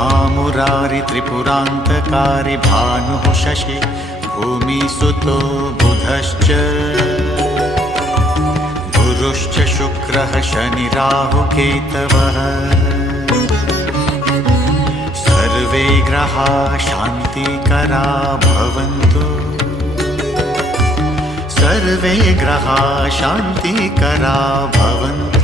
महामुरारि त्रिपुरान्तकारि भानुः शशि भूमिसुतो बुधश्च गुरुश्च शुक्रः शनिराहुकेतवः सर्वे ग्रहाः शान्तिकरा भवन्तु सर्वे ग्रहाः शान्तिकरा भवन्तु।